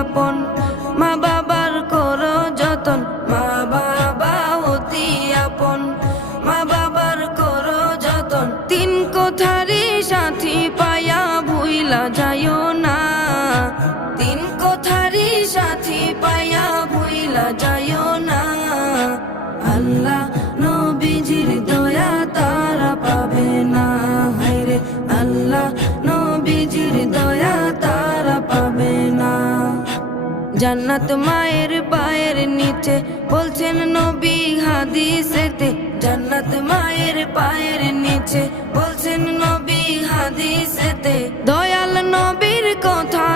আপন, মা বাবার করো যতন, মা বাবা অতি আপন, মা বাবার করো যতন। তিন কথারি সাথী পায়া ভুইলা যাইও না, তিন কথারি সাথী পায়া ভুইলা যাইও না। আল্লাহ নবীজির দয়া তারা পাবে না, হায়রে আল্লাহ নবীজির দয়া তারা পাবে না। জান্নাত মায়ের পায়ের নিচে বলছেন নবী হাদিসেতে, জান্নাত মায়ের পায়ের নিচে বলছেন নবী হাদিসেতে। দয়াল নবীর কথা